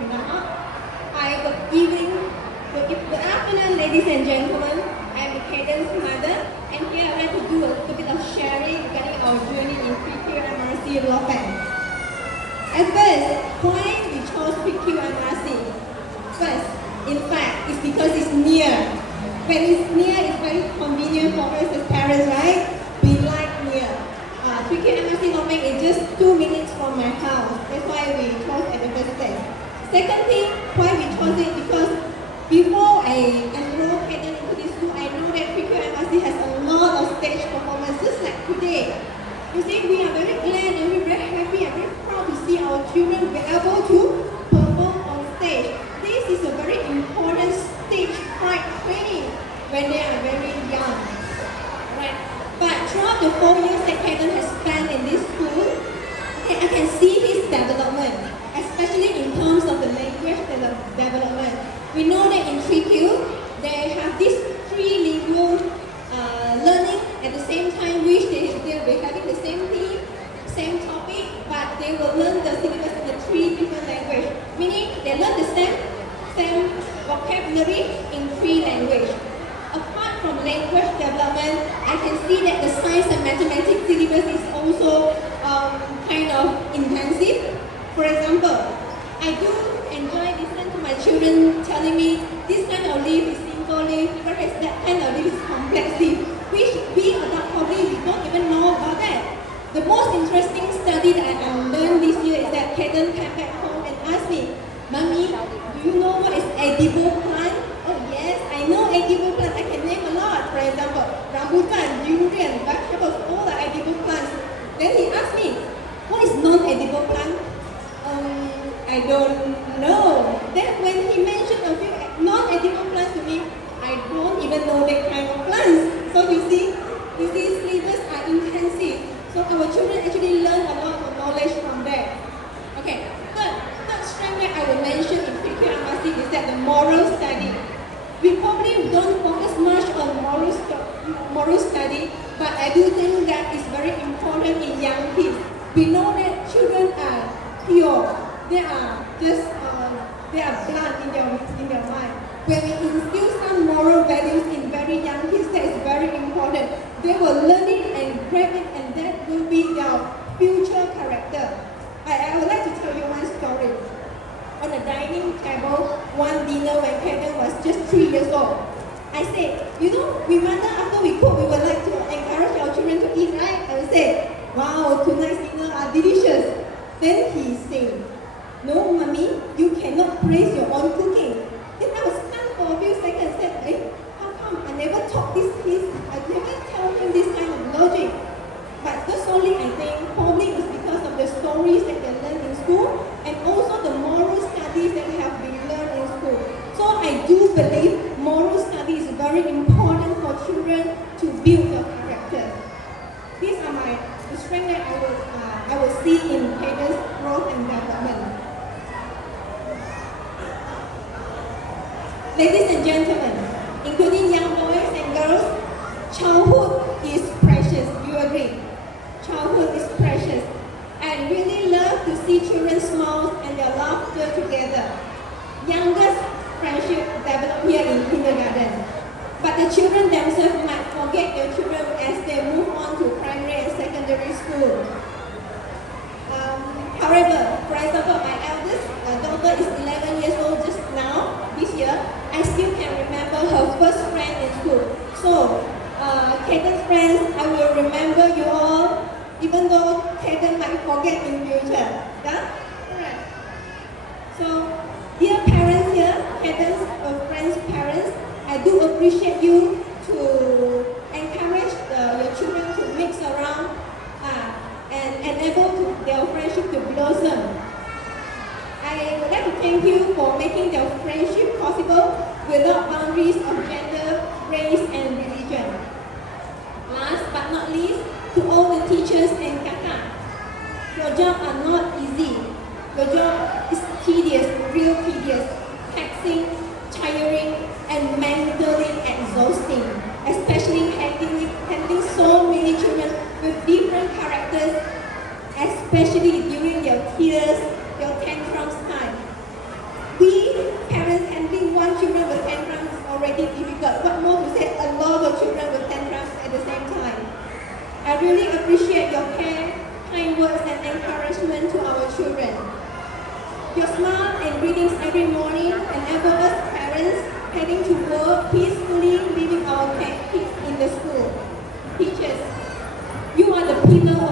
Hi, good afternoon, ladies and gentlemen. I'm Caden's mother, and here I'd like to do a little bit of sharing regarding our journey in PQMRC Lopeng. At first, why we chose PQMRC? First, in fact, it's because it's near. When it's near, it's very convenient for us as parents, right? We like near. PQMRC Lopeng is just 2 minutes from my house. That's why we chose at the first place. Second thing, why we chose it, because before I enrolled Hayden into this school, I know that PQMRC has a lot of stage performances like today. You see, we are very glad and we're very happy and very proud to see our children be able to perform on stage. This is a very important stage fright training when they are very young. Right? But throughout the 4 years that Hayden has spent in this school, I can see his development, especially in terms of the language development. We know that in 3Q, they have this trilingual learning at the same time, which they'll be having the same theme, same topic, but they will learn the syllabus in the 3 different languages, meaning they learn the same vocabulary in 3 languages. Apart from language development, I can see that the science and mathematics syllabus is also kind of intensive. For example, I do enjoy listening to my children telling me this kind of leaf is simple leaf, whereas that kind of leaf is complex leaf, which we adults probably don't even know about that. The most interesting study that I have learned this year is that Hayden came back home and asked me, "Mommy, do you know what is edible plant?" "Oh yes, I know edible plant. I can name a lot. For example, rambutan, durian, vegetables, all are edible plants." Then he asked me, "What is non-edible plant?" I don't know. Then when he mentioned a few non-edible plants to me, I don't even know that kind of plants. So you see, syllabus are intensive. So our children actually learn a lot of knowledge from there. Okay, third strength that I will mention in PQMRC is that the moral study. We probably don't focus much on moral study, but I do think that is very important in young kids. We know that children are pure. They are just blunt in their mind. When we instill some moral values in very young kids, that is very important. They will learn it and grab it, and that will be their future character. I would like to tell you one story. On the dining table, one dinner when Hayden was just 3 years old, I said, we mother after we cook, we would like to encourage our children to eat, right? I would say, "Wow, tonight's dinner are delicious." Then he said, "No, Mommy, you cannot praise your own cooking." Then I was stunned for a few seconds and said, how come I never taught this kid? I never tell him this kind of logic. But that's only, I think, probably is because of the stories that they learn in school and also the moral studies that have been learned in school. So I do believe moral study is very important for children to build their character. These are the strengths that I will see in Hayden's growth and development. Ladies and gentlemen, including young boys and girls, childhood is precious. You agree? Childhood is precious. I really love to see children smile and their laughter together. Youngest friendship develop here in kindergarten. But the children themselves might forget their children as they move on to primary and secondary school. However, for example, my eldest daughter is 11 years old just now, this year. I still can remember her first friend in school. So, Hayden's friends, I will remember you all, even though Hayden might forget in future. Yeah? Alright. So, dear parents here, Hayden's friends' parents, I do appreciate you to encourage your children to mix around and enable their friendship to blossom. I would like to thank you for making their friendship possible without boundaries of gender, race, and religion. Last but not least, to all the teachers and kakak, your job are not easy. Your job is tedious, real tedious, taxing, tiring, and mentally exhausting, especially handling so many children with different characters, especially during your tears, your tantrums time. already difficult. What more to say, a lot of children with tantrums at the same time. I really appreciate your care, kind words and encouragement to our children. Your smile and greetings every morning enable us parents heading to work peacefully, leaving our kids in the school. Teachers, you are the pillar